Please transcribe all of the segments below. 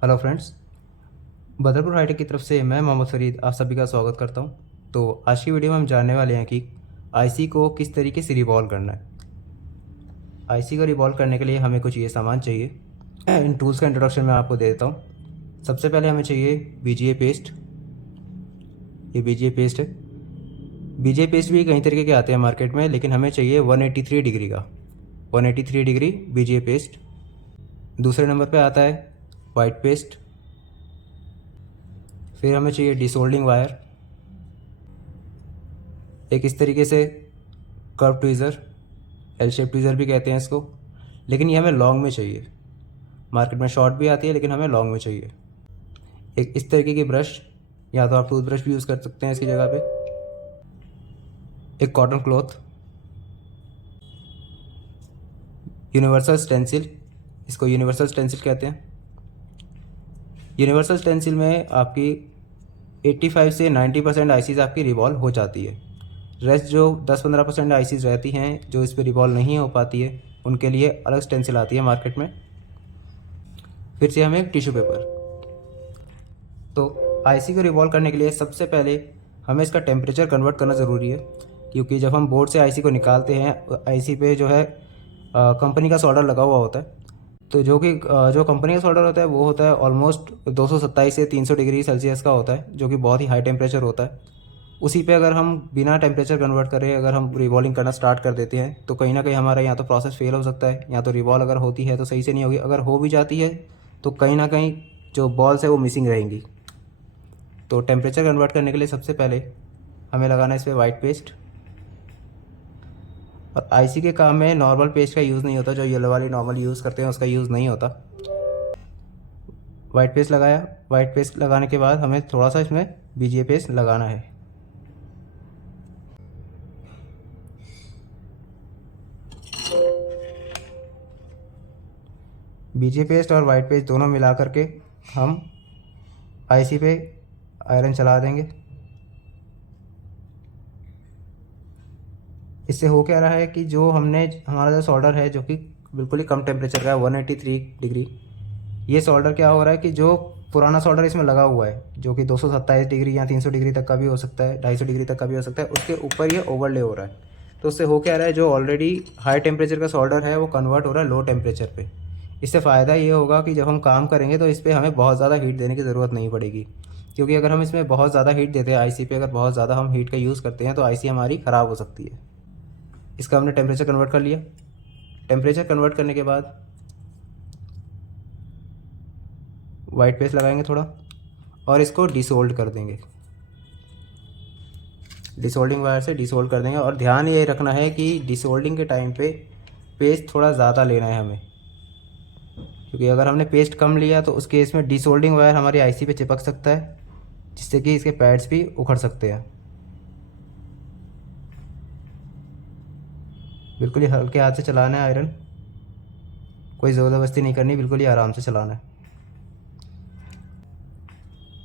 Hello friends. Badarpur hi tech की तरफ से मैं मोहम्मद फरीद आप सभी का स्वागत करता हूं। तो आज की वीडियो में हम जानने वाले हैं कि आईसी को किस तरीके से रिवॉल्व करना है। आईसी को रिवॉल्व करने के लिए हमें कुछ ये सामान चाहिए। इन टूल्स का इंट्रोडक्शन मैं आपको दे देता हूँ। सबसे पहले हमें चाहिए बीजीए पेस्ट। ये बीजीए पेस्ट है। बीजीए पेस्ट भी कई तरीके के आते हैं मार्केट में, लेकिन हमें चाहिए 183 डिग्री का 183 डिग्री बीजीए पेस्ट। दूसरे नंबर पे आता है वाइट पेस्ट। फिर हमें चाहिए डिसोल्डिंग वायर, एक इस तरीके से curve tweezer, L shape tweezer भी कहते हैं इसको, लेकिन ये हमें लॉन्ग में चाहिए। मार्केट में शॉर्ट भी आती है लेकिन हमें लॉन्ग में चाहिए। एक इस तरीके की ब्रश, या तो आप टूथ ब्रश भी यूज़ कर सकते हैं इसकी जगह पे। एक कॉटन क्लॉथ, यूनिवर्सल स्टेंसिल, इसको यूनिवर्सल स्टेंसिल कहते हैं। यूनिवर्सल स्टेंसिल में आपकी 85 से 90% आईसीज़ आपकी रिवॉल्व हो जाती है। रेस्ट जो 10-15% आईसीज़ रहती हैं जो इस पर रिवॉल्व नहीं हो पाती है, उनके लिए अलग स्टेंसिल आती है मार्केट में। फिर से हमें एक टिश्यू पेपर। तो आईसी को रिवॉल्व करने के लिए सबसे पहले हमें इसका टेम्परेचर कन्वर्ट करना ज़रूरी है, क्योंकि जब हम बोर्ड से आईसी को निकालते हैं, आईसी पे जो है कंपनी का सोल्डर लगा हुआ होता है। तो जो कंपनी का सोल्डर होता है वो होता है ऑलमोस्ट 227 से 300 डिग्री सेल्सियस का होता है, जो कि बहुत ही हाई टेम्परेचर होता है। उसी पे अगर हम बिना टेम्परेचर कन्वर्ट करे अगर हम रिवॉल्विंग करना स्टार्ट कर देते हैं तो कहीं ना कहीं हमारा या तो प्रोसेस फेल हो सकता है, या तो रिवॉल्व अगर होती है तो सही से नहीं होगी, अगर हो भी जाती है तो कहीं ना कहीं जो बॉल्स है वो मिसिंग रहेंगी। तो टेम्परेचर कन्वर्ट करने के लिए सबसे पहले हमें लगाना है इस पर वाइट पेस्ट। और आईसी के काम में नॉर्मल पेस्ट का यूज़ नहीं होता, जो येलो वाली नॉर्मल यूज़ करते हैं उसका यूज़ नहीं होता। वाइट पेस्ट लगाया। वाइट पेस्ट लगाने के बाद हमें थोड़ा सा इसमें बीजीए पेस्ट लगाना है। बीजीए पेस्ट और वाइट पेस्ट दोनों मिला करके हम आईसी पे आयरन चला देंगे। इससे हो क्या रहा है कि जो हमारा जो सोल्डर है जो कि बिल्कुल ही कम टेम्परेचर का है 183 डिग्री, ये सोल्डर क्या हो रहा है कि जो पुराना सोल्डर इसमें लगा हुआ है जो कि 227 डिग्री या 300 डिग्री तक का भी हो सकता है, 250 डिग्री तक का भी हो सकता है, उसके ऊपर ये ओवरले हो रहा है। तो उससे हो क्या रहा है, जो ऑलरेडी हाई टेम्परेचर का सोल्डर है वो कन्वर्ट हो रहा है लो टेम्परेचर पे। इससे फ़ायदा ये होगा कि जब हम काम करेंगे तो इस पर हमें बहुत ज़्यादा हीट देने की ज़रूरत नहीं पड़ेगी, क्योंकि अगर हम इसमें बहुत ज़्यादा हीट देते हैं आईसी पे, अगर बहुत ज़्यादा हम हीट का यूज़ करते हैं तो आईसी हमारी ख़राब हो सकती है। इसका हमने टेम्परेचर कन्वर्ट कर लिया। टेम्परेचर कन्वर्ट करने के बाद वाइट पेस्ट लगाएंगे थोड़ा और इसको डिसोल्ड कर देंगे। डिसोल्डिंग वायर से डिसोल्ड कर देंगे। और ध्यान ये रखना है कि डिसोल्डिंग के टाइम पे पेस्ट थोड़ा ज़्यादा लेना है हमें, क्योंकि अगर हमने पेस्ट कम लिया तो उस केस में डिसोल्डिंग वायर हमारी आईसी पे चिपक सकता है, जिससे कि इसके पैड्स भी उखड़ सकते हैं। बिल्कुल ही हल्के हाथ से चलाना है आयरन, कोई ज़बरदस्ती नहीं करनी, बिल्कुल ही आराम से चलाना है।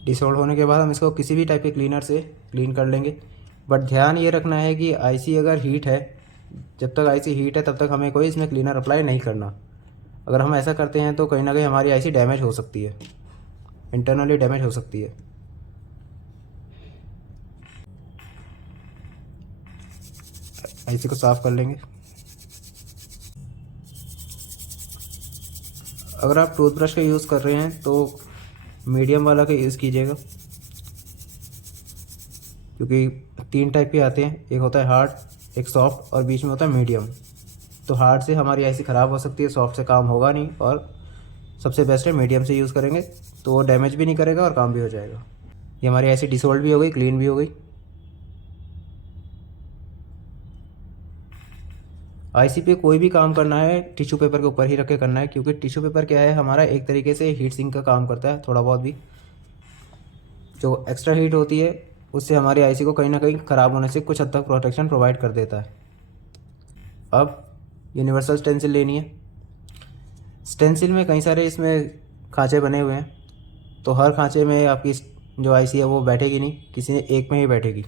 डिसोल्ड होने के बाद हम इसको किसी भी टाइप के क्लीनर से क्लीन कर लेंगे। बट ध्यान ये रखना है कि आईसी अगर हीट है, जब तक आईसी हीट है तब तक हमें कोई इसमें क्लीनर अप्लाई नहीं करना। अगर हम ऐसा करते हैं तो कहीं ना कहीं हमारी आईसी डैमेज हो सकती है, इंटरनली डैमेज हो सकती है। आईसी को साफ़ कर लेंगे। अगर आप टूथब्रश का यूज़ कर रहे हैं तो मीडियम वाला का यूज़ कीजिएगा, क्योंकि 3 टाइप के आते हैं, एक होता है हार्ड, एक सॉफ्ट और बीच में होता है मीडियम। तो हार्ड से हमारी आईसी ख़राब हो सकती है, सॉफ्ट से काम होगा नहीं, और सबसे बेस्ट है मीडियम से यूज़ करेंगे तो वो डैमेज भी नहीं करेगा और काम भी हो जाएगा। ये हमारी आईसी डिसोल्ड भी हो गई, क्लीन भी हो गई। आईसी पे कोई भी काम करना है टिश्यू पेपर के ऊपर ही रख के करना है, क्योंकि टिश्यू पेपर क्या है, हमारा एक तरीके से हीट सिंक का काम करता है। थोड़ा बहुत भी जो एक्स्ट्रा हीट होती है उससे हमारी आईसी को कहीं ना कहीं ख़राब होने से कुछ हद तक प्रोटेक्शन प्रोवाइड कर देता है। अब यूनिवर्सल स्टेंसिल लेनी है। स्टेंसिल में कई सारे इसमें खांचे बने हुए हैं, तो हर खांचे में आपकी जो आईसी है वो बैठेगी नहीं, किसी ने एक में ही बैठेगी।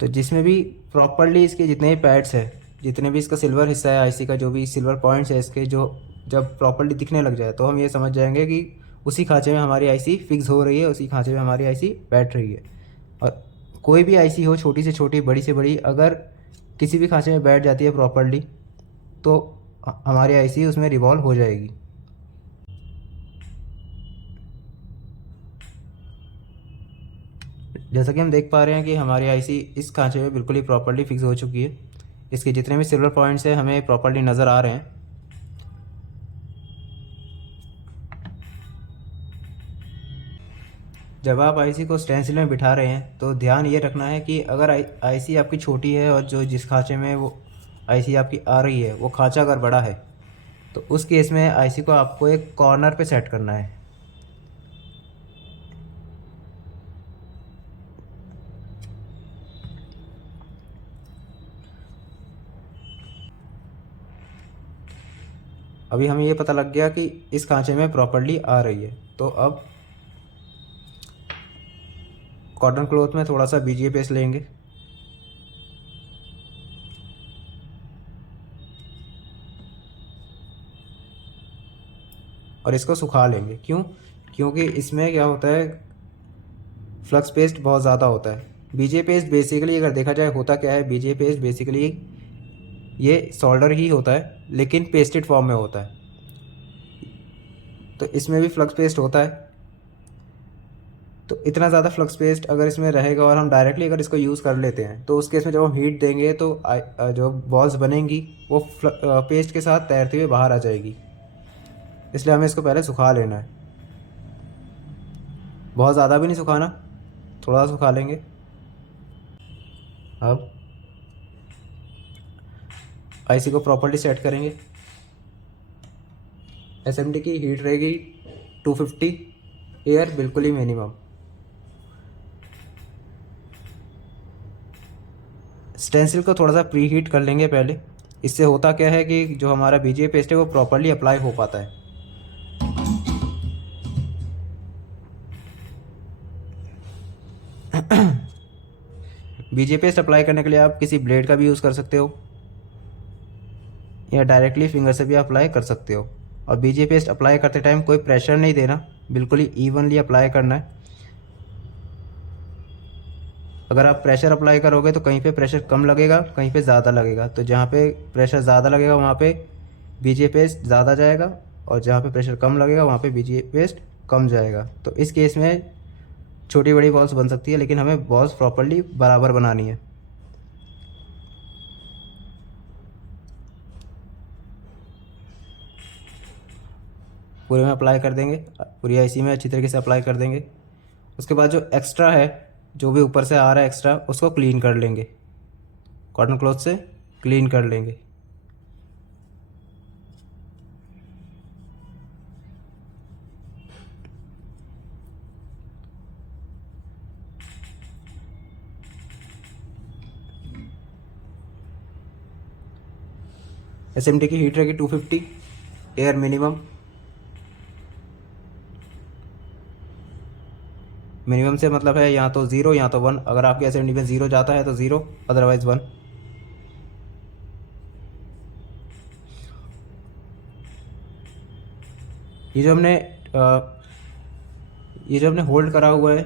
तो जिसमें भी प्रॉपरली इसके जितने भी पैड्स है, जितने भी इसका सिल्वर हिस्सा है आईसी का, जो भी सिल्वर पॉइंट्स है इसके, जो जब प्रॉपर्ली दिखने लग जाए तो हम ये समझ जाएंगे कि उसी खांचे में हमारी आईसी फिक्स हो रही है, उसी खांचे में हमारी आईसी बैठ रही है। और कोई भी आईसी हो, छोटी से छोटी बड़ी से बड़ी, अगर किसी भी खांचे में बैठ जाती है प्रॉपर्ली तो हमारी आईसी उसमें रिवॉल्व हो जाएगी। जैसा कि हम देख पा रहे हैं कि हमारी आईसी इस खांचे में बिल्कुल ही प्रॉपर्ली फिक्स हो चुकी है। इसके जितने भी सिल्वर पॉइंट्स हैं हमें प्रॉपर्ली नज़र आ रहे हैं। जब आप आईसी को स्टेंसिल में बिठा रहे हैं तो ध्यान ये रखना है कि अगर आईसी आपकी छोटी है और जो जिस खांचे में वो आईसी आपकी आ रही है वो खांचा अगर बड़ा है तो उस केस में आईसी को आपको एक कॉर्नर पे सेट करना है। अभी हमें ये पता लग गया कि इस खांचे में प्रॉपर्ली आ रही है। तो अब कॉटन क्लॉथ में थोड़ा सा बीजीए पेस्ट लेंगे और इसको सुखा लेंगे। क्यों? क्योंकि इसमें क्या होता है, फ्लक्स पेस्ट बहुत ज़्यादा होता है। बीजीए पेस्ट बेसिकली अगर देखा जाए होता क्या है, बीजीए पेस्ट बेसिकली ये सोल्डर ही होता है लेकिन पेस्टेड फॉर्म में होता है। तो इसमें भी फ्लक्स पेस्ट होता है। तो इतना ज़्यादा फ्लक्स पेस्ट अगर इसमें रहेगा और हम डायरेक्टली अगर इसको यूज़ कर लेते हैं तो उस केस में जब हम हीट देंगे तो जो बॉल्स बनेंगी वो पेस्ट के साथ तैरते हुए बाहर आ जाएगी। इसलिए हमें इसको पहले सुखा लेना है। बहुत ज़्यादा भी नहीं सुखाना, थोड़ा सा सुखा लेंगे। अब आईसी को प्रॉपर्ली सेट करेंगे। एसएमडी की हीट रहेगी 250, एयर बिल्कुल ही मिनिमम। स्टेंसिल को थोड़ा सा प्री हीट कर लेंगे पहले। इससे होता क्या है कि जो हमारा बीजीए पेस्ट है वो प्रॉपर्ली अप्लाई हो पाता है। बीजीए पेस्ट अप्लाई करने के लिए आप किसी ब्लेड का भी यूज़ कर सकते हो या डायरेक्टली फिंगर से भी अप्लाई कर सकते हो। और बीजीए पेस्ट अप्लाई करते टाइम कोई प्रेशर नहीं देना, बिल्कुल ही इवनली अप्लाई करना है। अगर आप प्रेशर अप्लाई करोगे तो कहीं पे प्रेशर कम लगेगा, कहीं पे ज़्यादा लगेगा। तो जहाँ पे प्रेशर ज़्यादा लगेगा वहाँ पे बीजीए पेस्ट ज़्यादा जाएगा और जहाँ पे प्रेशर कम लगेगा वहाँ पे बीजीए पेस्ट कम जाएगा। तो इस केस में छोटी बड़ी बॉल्स बन सकती है लेकिन हमें बॉल्स प्रॉपर्ली बराबर बनानी है। पूरे में अप्लाई कर देंगे, पूरी आईसी में अच्छी तरीके से अप्लाई कर देंगे। उसके बाद जो एक्स्ट्रा है, जो भी ऊपर से आ रहा है एक्स्ट्रा, उसको क्लीन कर लेंगे, कॉटन क्लॉथ से क्लीन कर लेंगे। एसएमडी की हीट रहेगी 250, एयर मिनिमम। मिनिमम से मतलब है या तो 0 या तो 1। अगर आपके एसएमडी में 0 जाता है तो 0, अदरवाइज 1। ये जो हमने होल्ड करा हुआ है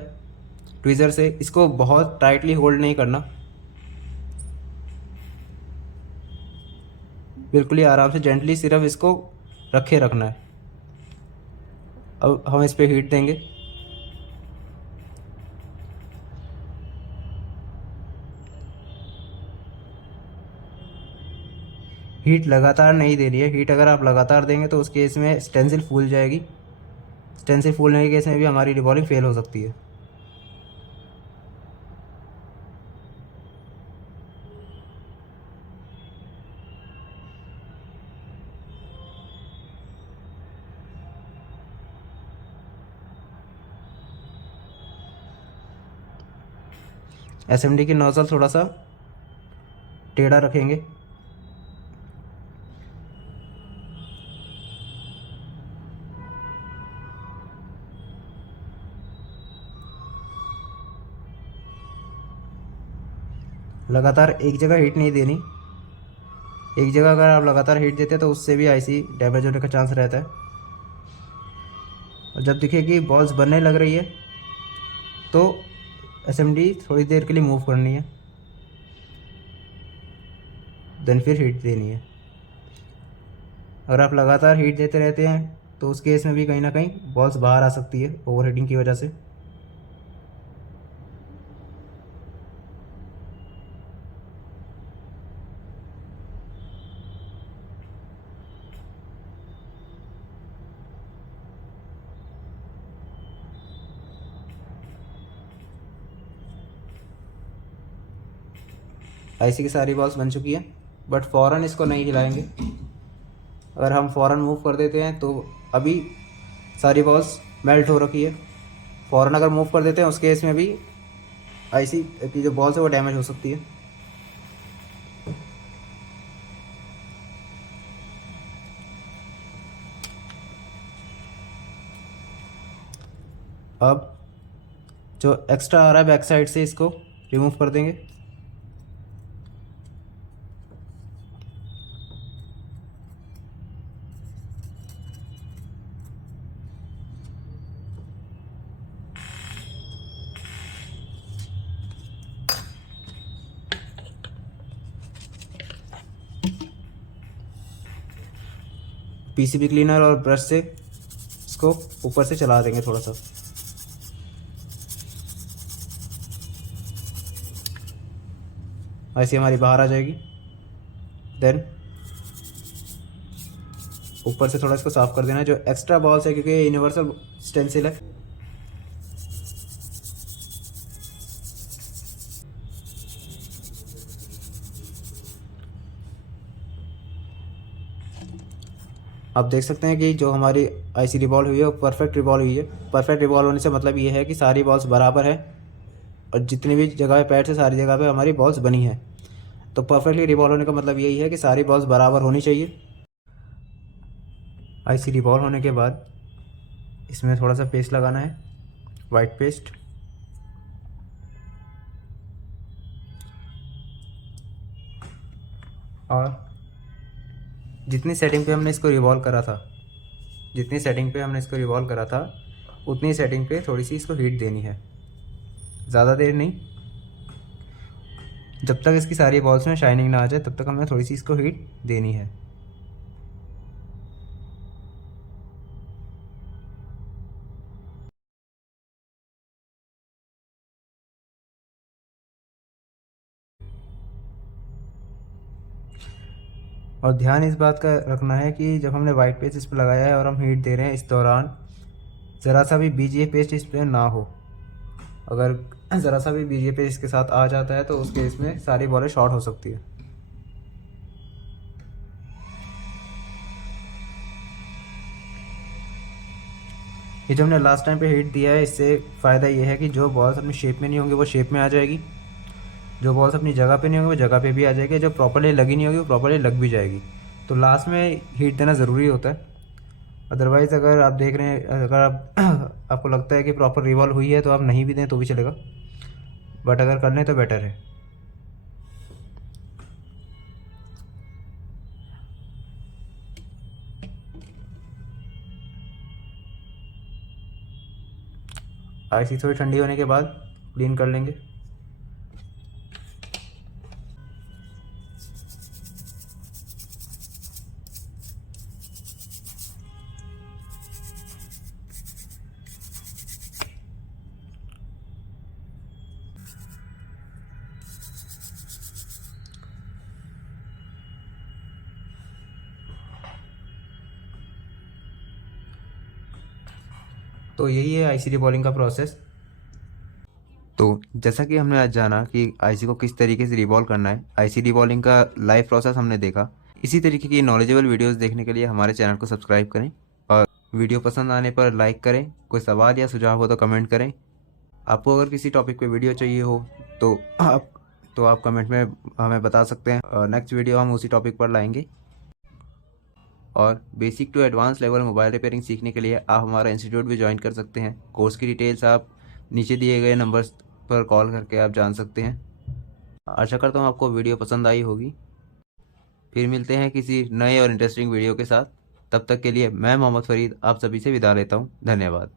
ट्विज़र से, इसको बहुत टाइटली होल्ड नहीं करना, बिल्कुल ही आराम से जेंटली सिर्फ इसको रखे रखना है। अब हम इस पर हीट देंगे। हीट लगातार नहीं देनी है। हीट अगर आप लगातार देंगे तो उस केस में स्टेंसिल फूल जाएगी। स्टेंसिल फूलने के केस में भी हमारी रिवॉल्विंग फेल हो सकती है। एसएमडी की नोजल थोड़ा सा टेढ़ा रखेंगे। लगातार एक जगह हीट नहीं देनी। एक जगह अगर आप लगातार हीट देते हैं तो उससे भी आईसी डैमेज होने का चांस रहता है। और जब दिखे कि बॉल्स बनने लग रही है तो एसएमडी थोड़ी देर के लिए मूव करनी है, देन फिर हीट देनी है। अगर आप लगातार हीट देते रहते हैं तो उस केस में भी कहीं ना कहीं बॉल्स बाहर आ सकती है ओवर हीटिंग की वजह से। आईसी की सारी बॉल्स बन चुकी हैं, बट फ़ौरन इसको नहीं हिलाएंगे। अगर हम फ़ौरन मूव कर देते हैं तो अभी सारी बॉल्स मेल्ट हो रखी है, फ़ौरन अगर मूव कर देते हैं उस केस में भी आईसी की जो बॉल्स है वो डैमेज हो सकती है। अब जो एक्स्ट्रा आ रहा है बैक साइड से इसको रिमूव कर देंगे। पीसीबी क्लीनर और ब्रश से इसको ऊपर से चला देंगे थोड़ा सा। ऐसे हमारी बाहर आ जाएगी। देन ऊपर से थोड़ा इसको साफ कर देना है जो एक्स्ट्रा बॉल्स है, क्योंकि ये यूनिवर्सल स्टेंसिल है। आप देख सकते हैं कि जो हमारी आईसी रिवॉल्व हुई है वो परफेक्ट रिवॉल्व हुई है। परफेक्ट रिवॉल्व होने से मतलब ये है कि सारी बॉल्स बराबर है और जितनी भी जगह पे पैड से सारी जगह पे हमारी बॉल्स बनी है। तो परफेक्टली रिवॉल्व होने का मतलब यही है कि सारी बॉल्स बराबर होनी चाहिए। आईसी रिवॉल्व होने के बाद इसमें थोड़ा सा पेस्ट लगाना है, वाइट पेस्ट। और जितनी सेटिंग पे हमने इसको रिवॉल्व करा था, जितनी सेटिंग पे हमने इसको रिवॉल्व करा था उतनी सेटिंग पे थोड़ी सी इसको हीट देनी है, ज़्यादा देर नहीं। जब तक इसकी सारी बॉल्स में शाइनिंग ना आ जाए तब तक हमें थोड़ी सी इसको हीट देनी है। और ध्यान इस बात का रखना है कि जब हमने वाइट पेस्ट इस पर लगाया है और हम हीट दे रहे हैं, इस दौरान ज़रा सा भी बीजीए पेस्ट इस पर ना हो। अगर ज़रा सा भी बीजीए पेस्ट इसके साथ आ जाता है तो उस केस में सारी बॉलें शॉर्ट हो सकती है। ये जो हमने लास्ट टाइम पे हीट दिया है इससे फ़ायदा ये है कि जो बॉल्स अपनी शेप में नहीं होंगी वो शेप में आ जाएगी, जो बॉल्स अपनी जगह पे नहीं होंगी वो जगह पे भी आ जाएगी, जो प्रॉपर्ली लगी नहीं होगी वो प्रॉपर्ली लग भी जाएगी। तो लास्ट में हीट देना ज़रूरी होता है। अदरवाइज़ अगर आप देख रहे हैं, अगर आप आपको लगता है कि प्रॉपर रिवॉल्व हुई है तो आप नहीं भी दें तो भी चलेगा, बट अगर कर लें तो बेटर है। आईसी थोड़ी ठंडी होने के बाद क्लीन कर लेंगे। तो यही है आईसी रिबॉलिंग का प्रोसेस। तो जैसा कि हमने आज जाना कि आईसी को किस तरीके से रिवॉल्व करना है, आईसी रिवॉल्विंग का लाइव प्रोसेस हमने देखा। इसी तरीके की नॉलेजेबल वीडियोस देखने के लिए हमारे चैनल को सब्सक्राइब करें और वीडियो पसंद आने पर लाइक करें। कोई सवाल या सुझाव हो तो कमेंट करें। आपको अगर किसी टॉपिक पे वीडियो चाहिए हो तो आप कमेंट में हमें बता सकते हैं और नेक्स्ट वीडियो हम उसी टॉपिक पर लाएंगे। और basic to advance level mobile repairing सीखने के लिए आप हमारा इंस्टीट्यूट भी ज्वाइन कर सकते हैं। कोर्स की डिटेल्स आप नीचे दिए गए नंबर्स पर कॉल करके आप जान सकते हैं। आशा करता हूँ आपको वीडियो पसंद आई होगी। फिर मिलते हैं किसी नए और इंटरेस्टिंग वीडियो के साथ। तब तक के लिए मैं मोहम्मद फरीद आप सभी से विदा लेता हूँ। धन्यवाद।